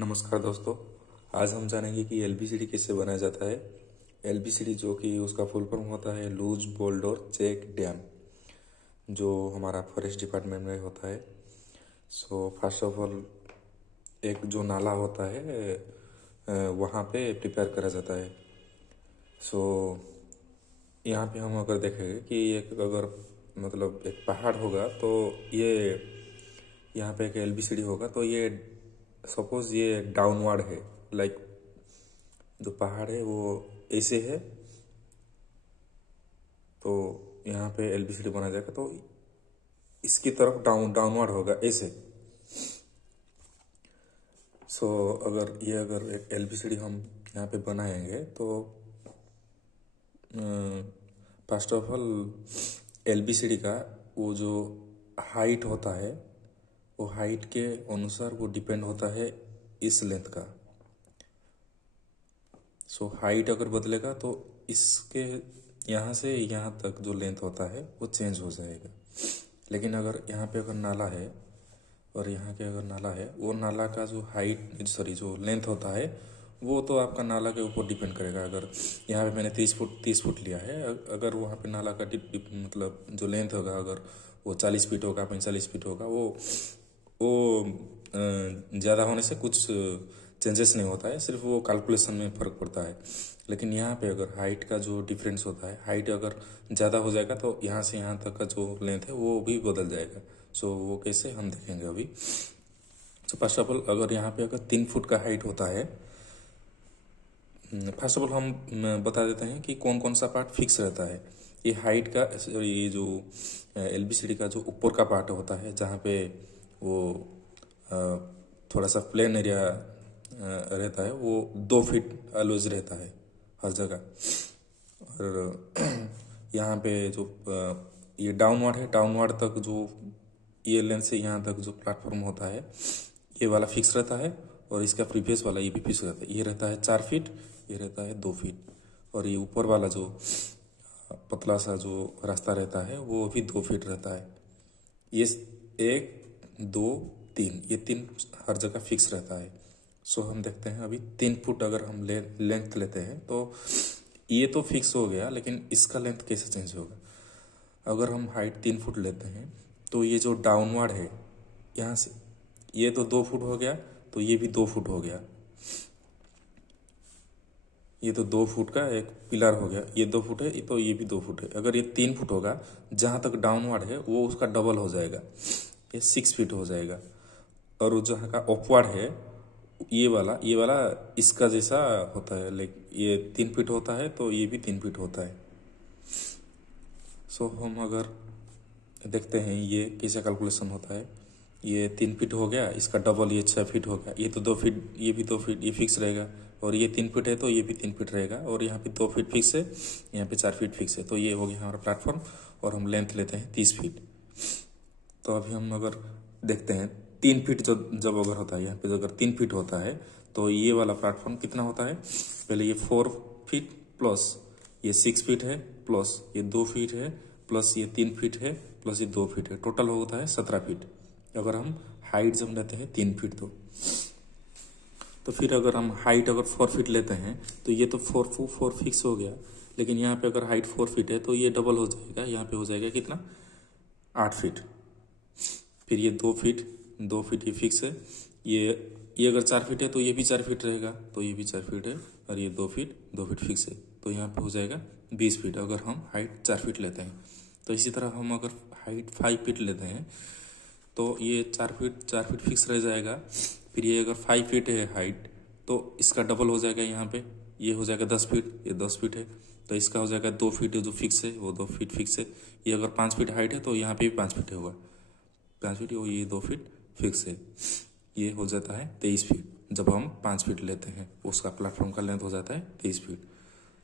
नमस्कार दोस्तों। आज हम जानेंगे कि एलबीसीडी कैसे बनाया जाता है। एलबीसीडी जो कि उसका फुल फॉर्म होता है लूज बोल्डर चेक डैम, जो हमारा फॉरेस्ट डिपार्टमेंट में होता है। फर्स्ट ऑफ ऑल एक जो नाला होता है वहाँ पे प्रिपेयर करा जाता है। यहाँ पे हम अगर देखेंगे कि एक अगर मतलब एक पहाड़ होगा तो ये यहाँ पे एक एलबीसीडी होगा तो ये सपोज ये डाउनवर्ड है, लाइक जो पहाड़ है वो ऐसे है, तो यहाँ पे एलबीसीडी बना जाएगा तो इसकी तरफ डाउनवर्ड होगा ऐसे। अगर एक एलबीसीडी हम यहाँ पे बनाएंगे तो फर्स्ट ऑफ ऑल एलबीसीडी का वो जो हाइट होता है वो हाइट के अनुसार वो डिपेंड होता है इस लेंथ का। हाइट अगर बदलेगा तो इसके यहाँ से यहाँ तक जो लेंथ होता है वो चेंज हो जाएगा। लेकिन अगर यहाँ पे अगर नाला है और यहाँ के अगर नाला है, वो नाला का जो जो लेंथ होता है वो तो आपका नाला के ऊपर डिपेंड करेगा। अगर यहाँ पे मैंने 30 फुट लिया है, अगर वहाँ पे नाला का मतलब जो लेंथ होगा अगर वो 40 फीट होगा 45 फीट होगा, वो ज़्यादा होने से कुछ चेंजेस नहीं होता है, सिर्फ वो कैलकुलेशन में फ़र्क पड़ता है। लेकिन यहाँ पे अगर हाइट का जो डिफरेंस होता है, हाइट अगर ज़्यादा हो जाएगा तो यहाँ से यहाँ तक का जो लेंथ है वो भी बदल जाएगा। वो कैसे हम देखेंगे अभी। फर्स्ट ऑफ ऑल अगर यहाँ पे अगर 3 फुट का हाइट होता है, फर्स्ट ऑफ ऑल हम बता देते हैं कि कौन कौन सा पार्ट फिक्स रहता है। ये हाइट का, ये जो एलबीसीडी का जो ऊपर का पार्ट होता है जहाँ पे वो थोड़ा सा प्लेन एरिया रहता है, वो 2 फीट ऑलवेज रहता है हर जगह। और यहाँ पे जो ये डाउनवर्ड है, डाउनवर्ड तक जो ये लेंथ से यहाँ तक जो प्लेटफॉर्म होता है ये वाला फिक्स रहता है, और इसका प्रीवियस वाला ये भी फिक्स रहता है। ये रहता है 4 फीट, ये रहता है 2 फीट, और ये ऊपर वाला जो पतला सा जो रास्ता रहता है वो भी 2 फीट रहता है। ये 1 2 3, ये 3 हर जगह फिक्स रहता है। हम देखते हैं अभी 3 फुट अगर हम लेंथ लेते हैं तो ये तो फिक्स हो गया, लेकिन इसका लेंथ कैसे चेंज होगा। अगर हम हाइट 3 फुट लेते हैं तो ये जो डाउनवर्ड है यहाँ से, ये तो 2 फुट हो गया, तो ये भी 2 फुट हो गया। ये तो 2 फुट का एक पिलर हो गया, ये 2 फुट है तो ये भी 2 फुट है। अगर ये 3 फुट होगा, जहाँ तक डाउनवर्ड है वो उसका डबल हो जाएगा, ये 6 फीट हो जाएगा। और जहाँ का अपवर्ड है ये वाला इसका जैसा होता है, लाइक ये 3 फीट होता है तो ये भी 3 फीट होता है। हम अगर देखते हैं ये कैसा कैलकुलेशन होता है। ये 3 फीट हो गया, इसका डबल ये 6 फीट हो गया, ये तो 2 फीट, ये भी 2 फीट, ये फिक्स रहेगा। और ये 3 फीट है तो ये भी 3 फीट रहेगा, और यहाँ पे 2 फीट फिक्स है, यहाँ पे 4 फीट फिक्स है। तो ये हो गया हमारा प्लेटफॉर्म, और हम लेंथ लेते हैं 30 फीट। तो अभी हम अगर देखते हैं 3 फीट जब अगर होता है, यहाँ पे अगर 3 फीट होता है तो ये वाला प्लेटफॉर्म कितना होता है। पहले ये 4 फीट प्लस ये 6 फीट है, प्लस ये 2 फीट है, प्लस ये 3 फीट है, प्लस ये 2 फीट है, टोटल होता है 17 फीट। अगर हम हाइट जब लेते हैं 3 फीट तो फिर अगर हम हाइट अगर 4 फीट लेते हैं तो ये तो 4 फिक्स हो गया। लेकिन यहाँ पे अगर हाइट 4 फीट है तो ये डबल हो जाएगा, यहाँ पे हो जाएगा कितना, 8 फीट। फिर ये 2 फीट ये फिक्स है। ये अगर 4 फीट है तो ये भी 4 फीट रहेगा, तो ये भी 4 फीट है, और ये 2 फीट फिक्स है, तो यहाँ पे हो जाएगा 20 फीट अगर हम हाइट 4 फीट लेते हैं। तो इसी तरह हम अगर हाइट 5 फीट लेते हैं तो ये 4 फीट फिक्स रह जाएगा। फिर ये अगर 5 फीट है हाइट तो इसका डबल हो जाएगा, यहाँ पे ये हो जाएगा 10 फीट, ये 10 फीट है, तो इसका हो जाएगा 2 फीट जो फिक्स है वो 2 फीट फिक्स है। ये अगर 5 फीट हाइट है तो यहाँ पे भी 5 फीट होगा, 5 फीट, ये 2 फीट फिक्स है। ये हो जाता है 23 फीट जब हम 5 फीट लेते हैं, उसका प्लेटफॉर्म का लेंथ हो जाता है 23 फीट।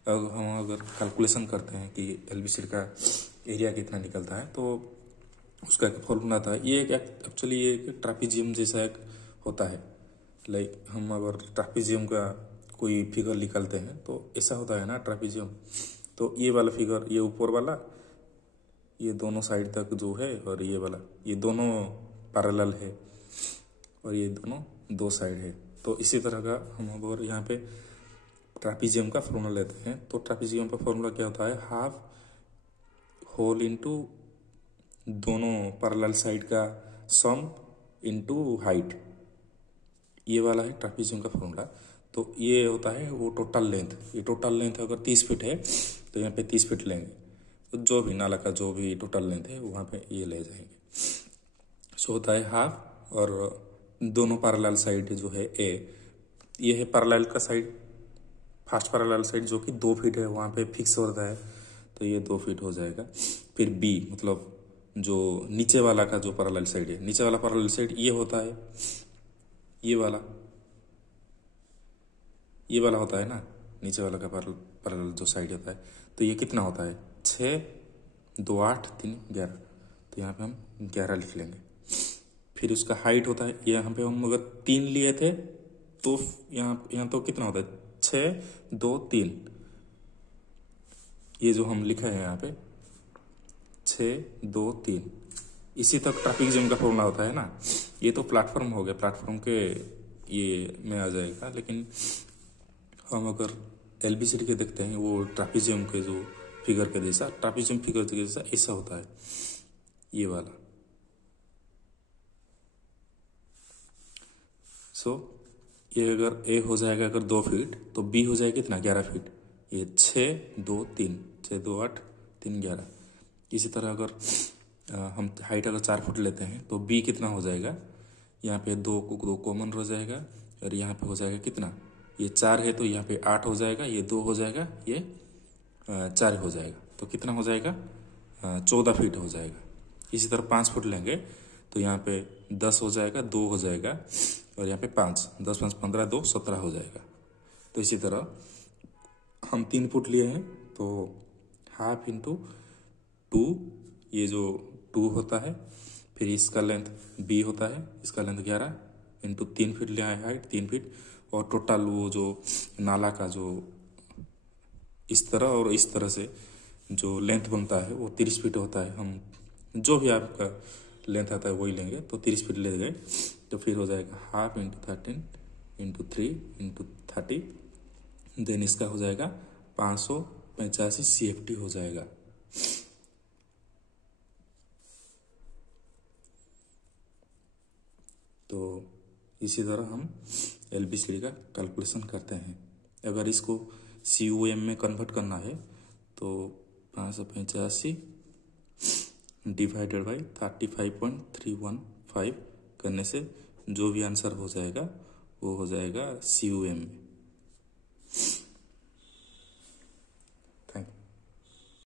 अब हम अगर कैलकुलेशन करते हैं कि एलबीसीडी का एरिया कितना निकलता है तो उसका एक फॉर्मूला था। ये एक्चुअली ये एक ट्रापीजियम जैसा एक होता है, लाइक हम अगर ट्रापीजियम का कोई फिगर निकालते हैं तो ऐसा होता है ना ट्रापीजियम। तो ये वाला फिगर, ये ऊपर वाला, ये दोनों साइड तक जो है, और ये वाला, ये दोनों पैरेलल है, और ये दोनों 2 साइड है। तो इसी तरह का हम अगर यहाँ पे ट्रापीजियम का फॉर्मूला लेते हैं तो ट्रापीजियम का फॉर्मूला क्या होता है, हाफ होल इंटू दोनों पैरेलल साइड का सम इंटू हाइट, ये वाला है ट्रापीजियम का फॉर्मूला। तो ये होता है वो टोटल लेंथ, ये टोटल लेंथ अगर 30 फीट है तो यहाँ पे 30 फीट लेंगे, तो जो भी नाला का जो भी टोटल लेंथ है वहाँ पे ये ले जाएंगे। सो होता है हाफ, और दोनों पैरेलल साइड जो है ए, ये है पैरेलल का साइड, फर्स्ट पैरेलल साइड जो कि 2 फीट है वहाँ पे फिक्स होता है, तो ये 2 फीट हो जाएगा। फिर बी मतलब जो नीचे वाला का जो पैरेलल साइड है, नीचे वाला पैरेलल साइड ये होता है, ये वाला होता है ना, नीचे वाला का पैरेलल जो साइड होता है, तो ये कितना होता है 6, 2, 8, 3, 11, तो यहाँ पे हम 11 लिख लेंगे। फिर उसका हाइट होता है, यहाँ पे हम अगर 3 लिए थे तो यहाँ तो कितना होता है 6, 2, 3, ये जो हम लिखा है यहाँ पे 6, 2, 3, इसी तक ट्रापीजियम का फॉर्मूला होता है ना। ये तो प्लेटफॉर्म हो गया, प्लेटफॉर्म के ये में आ जाएगा, लेकिन हम अगर एलबीसीडी के देखते हैं वो ट्रापीजियम के जो फिगर के जैसा, ट्रापीजियम फिगर के जैसा ऐसा होता है ये वाला। सो ये अगर ए हो जाएगा अगर 2 फीट, तो बी हो जाएगा कितना 11 फीट, ये 6, 2, 3, 6, 2, 8, 3, 11। इसी तरह अगर हम हाइट अगर 4 फुट लेते हैं तो बी कितना हो जाएगा, यहाँ पे 2 कॉमन हो जाएगा, और यहाँ पे हो जाएगा कितना, ये 4 है तो यहाँ पे 8 हो जाएगा, ये 2 हो जाएगा, ये 4 हो जाएगा, तो कितना हो जाएगा 14 फीट हो जाएगा। इसी तरह 5 फुट लेंगे तो यहाँ पे 10 हो जाएगा, 2 हो जाएगा, और यहाँ पे 5, 10, 5, 15, 2, 17 हो जाएगा। तो इसी तरह हम 3 फुट लिए हैं तो हाफ इंटू 2, ये जो 2 होता है, फिर इसका लेंथ बी होता है, इसका लेंथ 11 इंटू 3 फीट ले आए हाइट 3 फीट, और टोटल वो जो नाला का जो इस तरह और इस तरह से जो लेंथ बनता है वो 30 फीट होता है। हम जो भी आपका लेंथ आता है वही लेंगे, तो 30 फीट ले गए, तो फिर हो जाएगा half into 13 into 3 into 30, then इसका हो जाएगा 585 CFT हो जाएगा। तो इसी तरह हम एलबीसीडी का कैलकुलेशन करते हैं। अगर इसको CUM में कन्वर्ट करना है तो 585 डिवाइडेड बाई 35.315 करने से जो भी आंसर हो जाएगा वो हो जाएगा CUM में।